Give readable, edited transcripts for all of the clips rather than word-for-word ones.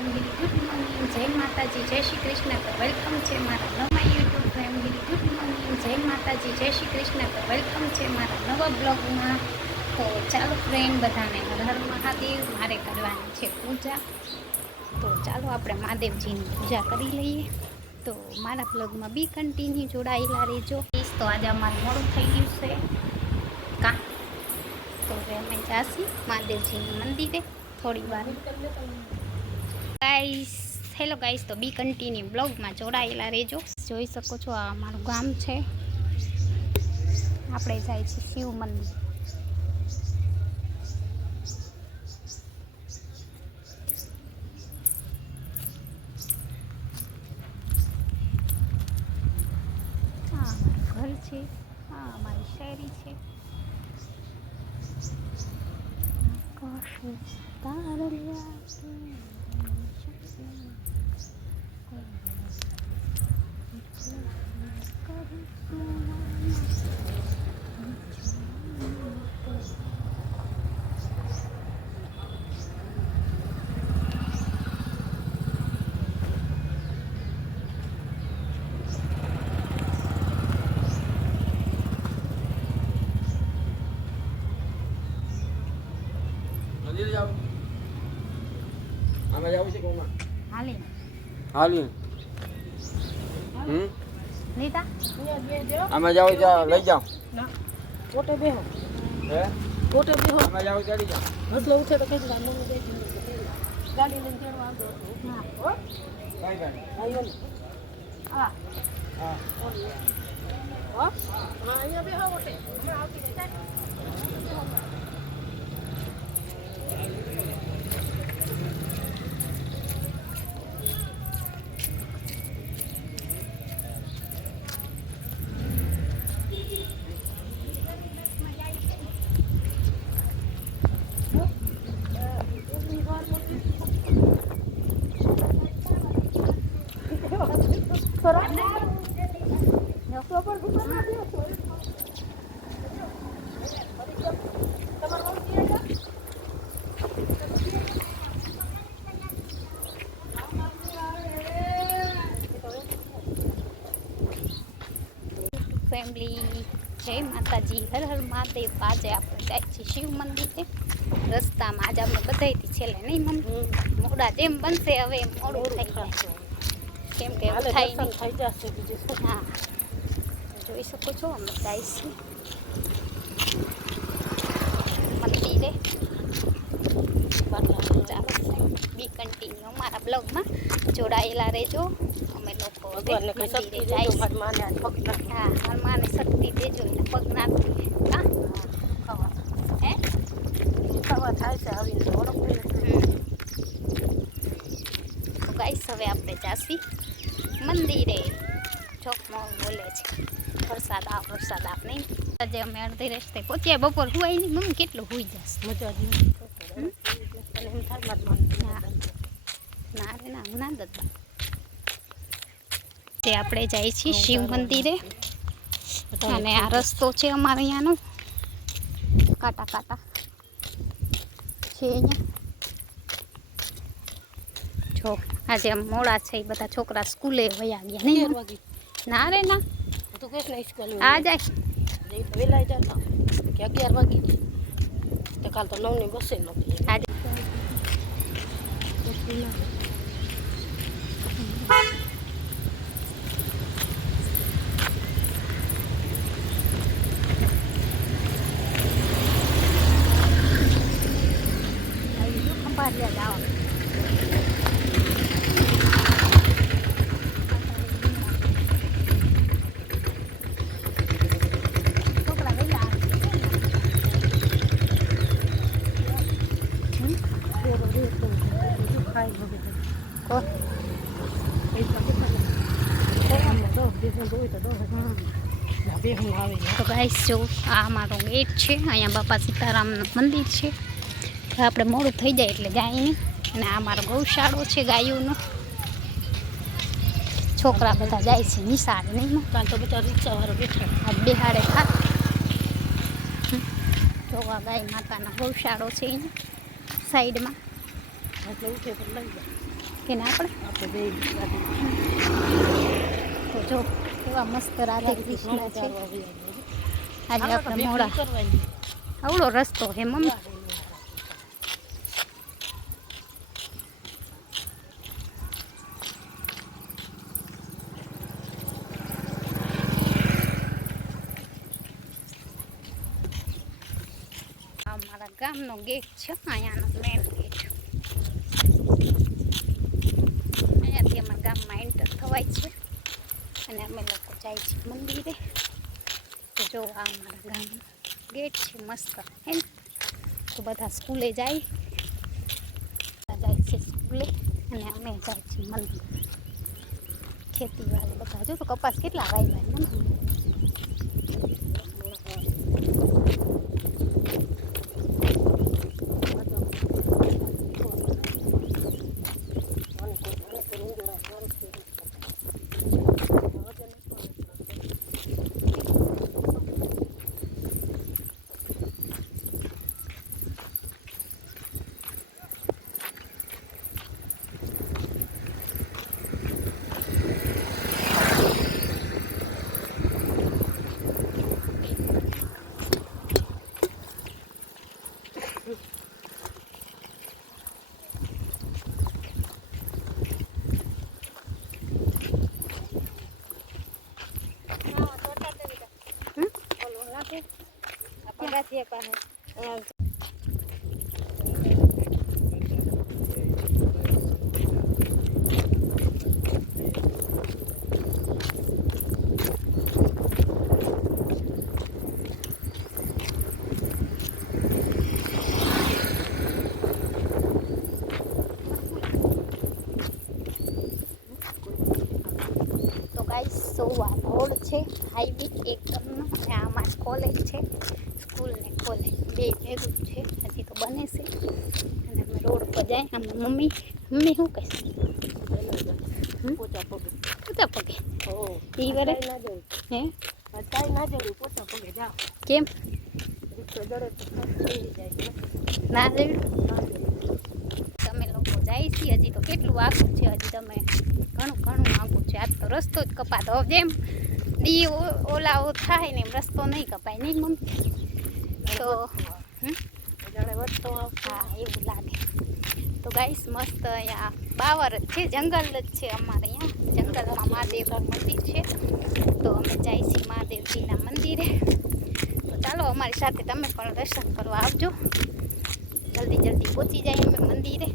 Family, good morning, જય માતાજી, જય શ્રી કૃષ્ણ. તો વેલકમ છે મારા નવા યુટ્યુબ ફેમિલી. ગુડ મોર્નિંગ, જય માતાજી, જય શ્રી કૃષ્ણ. તો વેલકમ છે મારા નવા બ્લોગમાં. તો ચાલો ફ્રેન્ડ, બધાને હર હર મહાદેવ. મારે કરવાની છે પૂજા, તો ચાલો આપણે મહાદેવજીની પૂજા કરી લઈએ. તો મારા બ્લોગમાં બી કન્ટિન્યુ જોડાયેલા રહેજો. તો આજે અમારું મોડું થઈ ગયું છે કા, તો હવે અમે જાસી મહાદેવજીના મંદિરે થોડી વાર. ગાઈસ, હેલો ગાઈસ, તો બી કન્ટિન્યુ બ્લોગમાં જોડાયેલા રહેજો. જોઈ શકો છો આ અમારું ગામ છે. આપણે જાય છે શિવ મંદિર. હા ઘર છે, હા અમારી શેરી છે. આકાશ તારલ્યા આમાં જાવ છે કોમાં હાલી હાલી નીતા આમાં જાવ તો લઈ જાઓ ના કોટે બેહો હે કોટે બેહો આમાં જાવ ચડી જાઓ હસલો ઉઠે તો કઈ મમ્મી બેઠી ગાડી લઈને તેડવા આવતો હા હો કઈ ગાડી આયો હા હા હો હા અહીંયા બેહો કોટે હમણાં આવતી રહી જાય. ફેમિલી, જય માતાજી, હર હર મહાદેવ. આજે આપણે જાય છીએ શિવ મંદિરે. રસ્તામાં આજે આપણે બધાયથી છેલ્લે નહીં મમ્મી, મોડા જેમ બનશે હવે એમ મોડું થઈ જાય, કેમ કે એવું થાય નહીં. થઈ જશે બીજું શું. હા, જોઈ શકો છો અમે જાય છીએ મંદિરે. બી કન્ટિન્યુ અમારા બ્લોગમાં જોડાયેલા રહેજો. અમે લોકો હવે મંદિરે જાય છીએ. હા, મારા માને શક્તિ દેજો, એને પગ નાખીએ. હા હે ખાવા થાય છે આવીને ઓળખ તો ગાઈસ, હવે આપણે જાસી મંદિરે. ચોકમાં બોલે છે વરસાદ આપ નહીં. આજે અમે અડધી રસ્તે પહોંચ્યા. બપોર હુવાય નહીં મમ્મી, કેટલું હુઈ જશે. મજા જ એમ થાય ના રે ના, હું ના દતા. તે આપણે જાય છીએ શિવ મંદિરે. અને આ રસ્તો છે અમારે અહીંયાનો, કાંટા કાંટા છે અહીંયા. જો આજે આમ મોડા છે, એ બધા છોકરા સ્કૂલે વયા ગયા નહીં. ના રે ના, તું કેસ ને સ્કૂલ આ જાય વેલા જતા કે 11 વાગી તો કાલ તો 9 ની બસે નહોતી. આજે ખંભાળિયા જવાનું. છોકરા વહેલા આવે તો ગાઈસ, જો આ અમારો ગેટ છે. અહીંયા બાપા સીતારામનું મંદિર છે. આપણે મોડું થઈ જાય એટલે જાય નહીં. અને આ અમારો ગૌશાળો છે ગાયોનો. છોકરા બધા જાય છે નિશાળે નહીં. કાલ તો બધા રિક્ષાવાળો બેઠા આ બિહાડે ખા. તો આ ગાય માતાના ગૌશાળો છે અહીંયા સાઈડમાં. એટલે ઉઠે તો લઈ જાય. રાખીને આપણે આપણે બે તો જો કેવા મસ્ત રાધે કૃષ્ણ છે. આજે આપણે મોડા કરવાની આવડો રસ્તો હે મમ્મી. આ મારા ગામનો ગેટ છે, અહીંયાનો મેન ગેટ. અહીંયાથી અમારા ગામમાં એન્ટર થવાય છે અને અમે લોકો જાય છે મંદિરે. તો જો આ અમારા ગામનો ગેટ છે મસ્ત હે ને. તો બધા સ્કૂલે જાય છે સ્કૂલે અને અમે જાય છીએ મંદિર. ખેતીવાડી બધા જો તો કપાસ કેટલા વાવ્યા મને. પગાથિયા પાસે તો ગાઈસ સો આ રોડ છે હાઈવે એકદમનો અને આ અમારી કોલેજ છે. સ્કૂલ ને કોલેજ બે ભેગું છે, હજી તો બને છે. અને અમે રોડ પર જાય. આમાં મમ્મી શું કહેશે? પોચા પગે પૂછા પગે ઓ ઈ વરે ના જવું હે તાઈ ના જવું પોચા પગે જાઓ. કેમ રિક્ષા દડે તો થઈ જાય ના જવું? તમે લોકો જાય છીએ હજી તો કેટલું આગું છે. હજી તમે ઘણું આગું છે. આજ તો રસ્તો જ કપાતો. હવે જેમ દી ઓલાઓ થાય ને એમ રસ્તો નહીં કપાય નહીં મમ્મી. તો જાણે વધતો હા એવું લાગે. તો ગાઈસ મસ્ત અહીંયા બાવર જ છે, જંગલ જ છે અમારે અહીંયા. જંગલમાં મહાદેવનું મંદિર છે. તો અમે જાય છીએ મહાદેવજીના મંદિરે. તો ચાલો અમારી સાથે તમે પણ દર્શન કરવા આવજો. જલ્દી પહોંચી જાય અમે મંદિરે.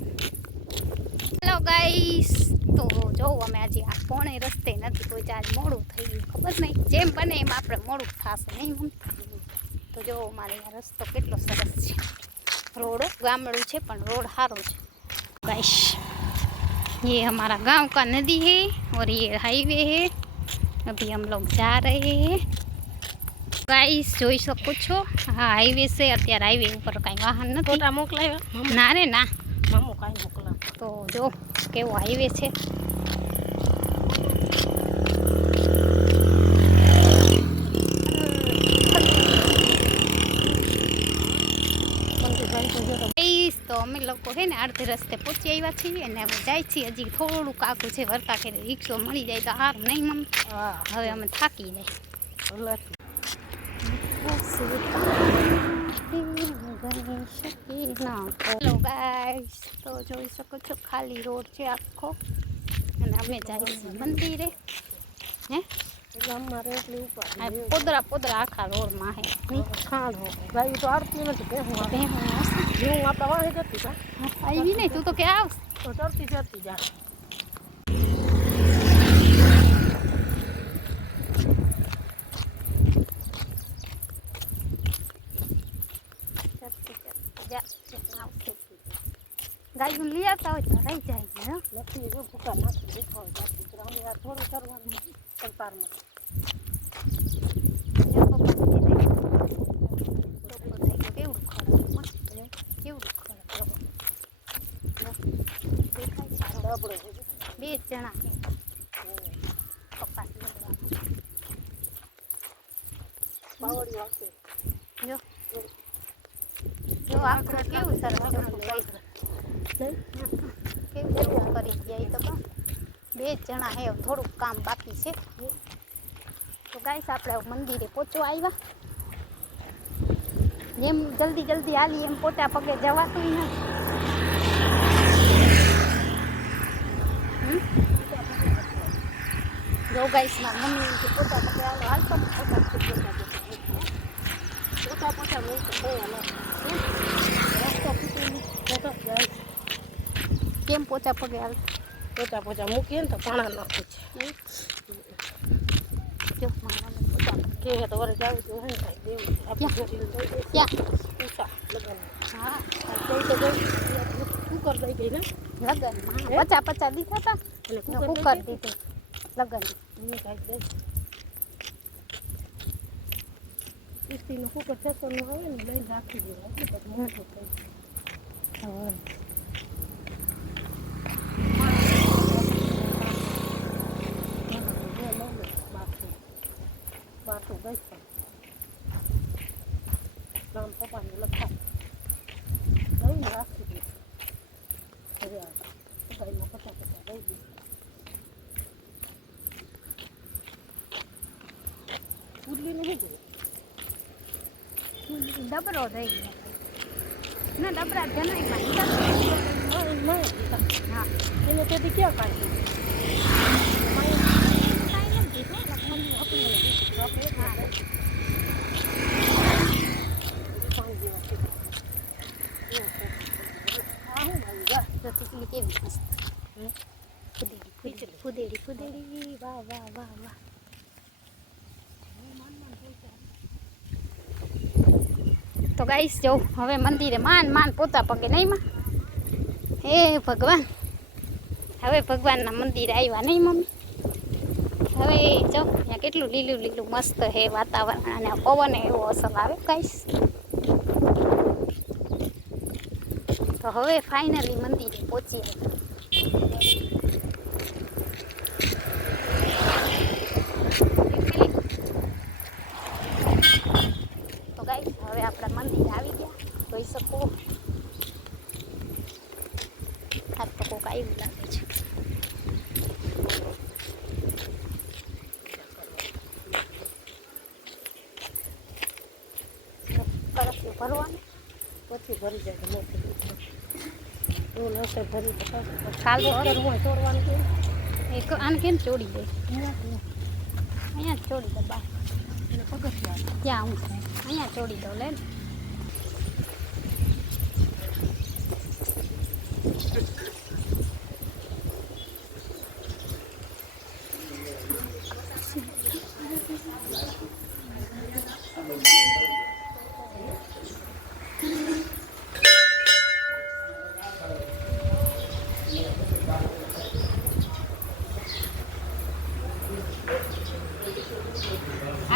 હેલો ગાઈસ, તો જો અમે આજે આ કોણે રસ્તે નથી કોઈ આજ મોડું થઈ ગયું. ખબર નહીં જેમ બને એમ આપણે મોડું થશે નહીં મમ્મી. તો જો અમારે અહીંયા રસ્તો કેટલો સરસ છે. रोड गामड़ू है पर रोड हारो है गाइस। ये हमारा गांव का नदी है और ये हाईवे है। अभी हम लोग जा रहे हैं गाइस। જોઈ શકો છો હા હાઈવે છે અત્યારે હાઈવે ઉપર કઈ વાહન નથી। ફોટા મોકલાવ્યા ના રે ના મામો કાઈ મોકલા તો જો કેવો હાઈવે છે। तो अमे लोग है ने अर्धे रस्ते पहुंची आव्या छीए ने हवे जाय छीए। हजी थोड़ुंक आगुं छे वर्ता खेरे रिक्शो मळी जाय तो हार नहीं मम्मी। हवे अमे थाकी जाय। हेलो गाइस तो जोई सको छो खाली रोड छे आखो अने अमे जाय छीए मंदिरे। हे पोदरा पोदरा आखा रोड में है खाण हो भाई तो आरती में तो कहूं હું આપણા વાહે જતી કા આવી નહીં તું તો કે આવ તો ચડતી ચડતી જા ગાયું લઈ આવતા હોય તો રહી જાય ને નથી જો ભૂકા નાખી દેખો જાતી તો અમે આ થોડું કરવાનું સંસારમાં બે જણા કપાસ પાવડી વાગે જો જો આખું કેવું સરસ કેવું કરી ગયા એ તો કહું 2 જણા હે થોડુંક કામ બાકી છે તો ગાઈસ આપણે મંદિરે પહોંચવા આવ્યા જેમ જલ્દી જલ્દી હાલી એમ પોટા પગે જવાતું નથી જો ગાઈસ ના મમ્મી કે પોતા પગે હાલતો પોતા મેં તો રસ્તો ફૂટીને કેમ પોતા પગે હાલ પોતા મૂકીએ ને તો પાણા નાખે છે જો મારા પોતા કે તો વરે જાવ તો હે કાઈ દેવું આપણે જોડીને દઈ દે ક્યાં ઉષા લગન હા દઈ તો ગઈ કુકર દઈ ગઈ ને લગન માં 50 દીધા હતા અને કુકર દીધું લગન એને કાઈ દે ઇસ્તીનું કુકર 600 નું આવે ને લઈને રાખી દેવા એટલે પછી મોટું થઈ હા બાટું ગઈ નામ પપ્પાને લખા લઈને રાખી દે હવે ગાયમાં 50 દઈ દે ઉડલીને શું કર્યું ડબરો થઈ ગયો ના ડબરા જનાઈ હા એને તેથી ક્યાં કાઢી કેવી મસ્ત ફુદેડી વાહ વાહ વાહ વાહ તો ગાઈસ જો હવે મંદિરે માન પોતા પગે નહીં માં હે ભગવાન હવે ભગવાનના મંદિરે આવ્યા નહીં મમ્મી હવે જો ત્યાં કેટલું લીલું લીલું મસ્ત હે વાતાવરણ અને પવન એવો અસર આવે ગાઈસ તો હવે ફાઇનલી મંદિરે પહોંચી તો ગાઈસ હવે આપણા મંદિરે આવી ગયા જોઈ શકો આ તો કોક આવ્યું લાગે છે કળશનું ભરવાનું પછી ભરી જાય મોટું એવું નસે ભરી કાલ કરવું હોય તોડવાનું કે એક આને કેમ ચોડી દે અહીંયા જ ચોડી દે બા એને પગથિયા ક્યાં હું અહીંયા ચોડી દઉં લે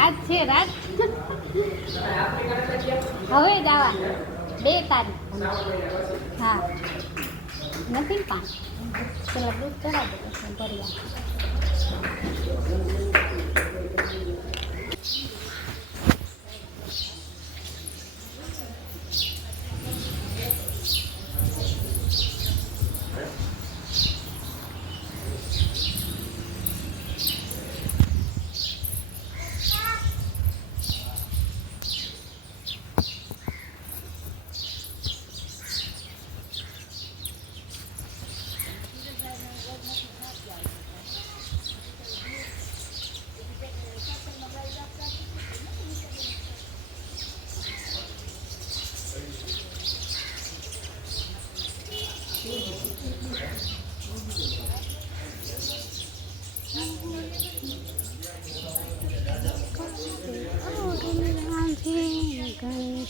આજ છે રાત હવે જ આવા 2 તારીખ હા નથી પાંચ પેલા દૂધ ચડાવી દે પછી ભર્યા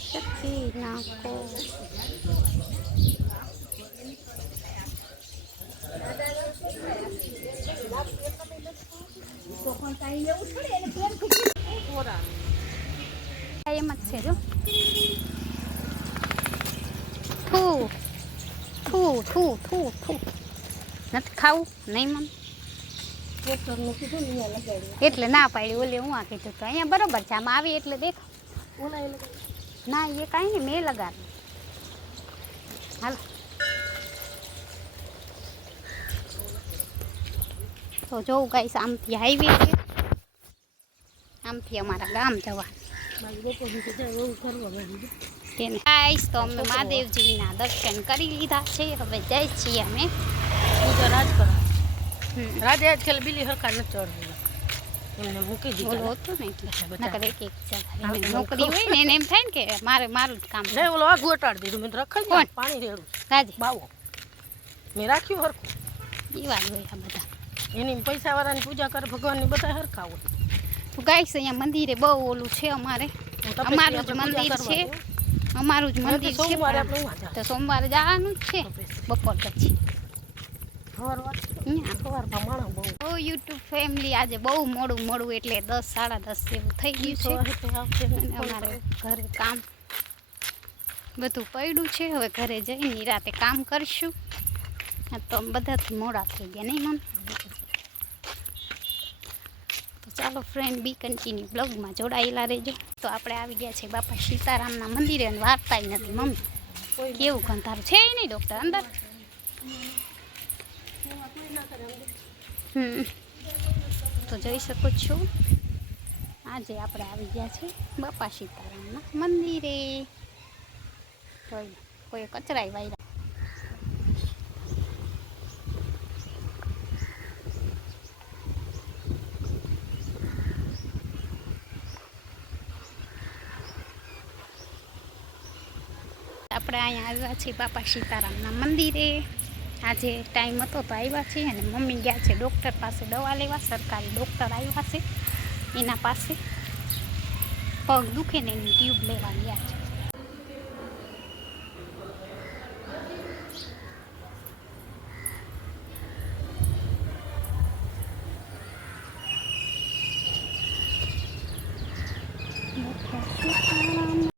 શક્તિ નાખો એમ જ છે જો થૂ થૂ થૂ થૂ થૂ નથી ખાવું નહીં મમ્મી પોસ્ટરનું કીધું ને અહીંયા લગાડ્યું એટલે ના પાડી ઓલે હું આ કીધું તો અહીંયા બરોબર છે આમાં આવી એટલે દેખ ઓલા એ લગાડ્યું ના એ કાંઈ નહીં મેં લગાડ્યું હાલ તો જોઉં ગાઈસ આમથી હાઈવે છે, આમથી અમારા ગામ જવા તેને ગાઈસ તો અમે મહાદેવજીના દર્શન કરી લીધા છે. હવે જઈ છીએ અમે રાજે આજકાલ બીલી હરખા નથી ચડતી એમને મૂકી ઓલો દીધો હતો ને એટલે નકર એક જગ્યાએ એને નોકરી હોય ને એને એમ થાય ને કે મારું જ કામ નહીં ઓલો આગું અટાડી દીધું મેં રખાઈ કોણ? પાણી રેડું રાજી બાવો મેં રાખ્યું હરખું એ વાત હોય આ બધા. એની પૈસાવાળાની પૂજા કરે ભગવાનની બધા હરખા હોય. તો ગાઈસ અહીંયા મંદિરે બહુ ઓલું છે અમારે, અમારું જ મંદિર છે, અમારું જ મંદિર છે. સોમવારે આપણે ઉમાં તો સોમવારે જવાનું જ છે બપોર પછી. સવારમાં માણસ બહુ ઓ યુટ્યુબ ફેમિલી આજે બહુ મોડું એટલે 10 સાડા 10 જેવું થઈ ગયું છે. અને અમારે ઘરે કામ બધું પડ્યું છે. હવે ઘરે જઈને નિરાતે કામ કરીશું. આ તો બધાથી મોડા થઈ ગયા નહીં મમ્મી? તો ચાલો ફ્રેન્ડ બી કન્ટિન્યુ બ્લોગમાં જોડાયેલા રહેજો. તો આપણે આવી ગયા છે બાપા સીતારામના મંદિરે અને વાર્તાય નથી મમ્મી. કેવું કંધારું છે નહીં ડૉક્ટર અંદર? તો જોઈ શકો છો આજે આપણે આવી ગયા છે બાપા સીતારામના મંદિરે. તો કોઈ કચરાય વાયરા આપણે અહીંયા આવ્યા છીએ બાપા સીતારામના મંદિરે. આજે ટાઈમ હતો તો આવ્યા છીએ અને મમ્મી ગયા છે ડૉક્ટર પાસે દવા લેવા. સરકારી ડૉક્ટર આવ્યા છે એના પાસે, પગ દુખે ને એની ટ્યુબ લેવા ગયા છે.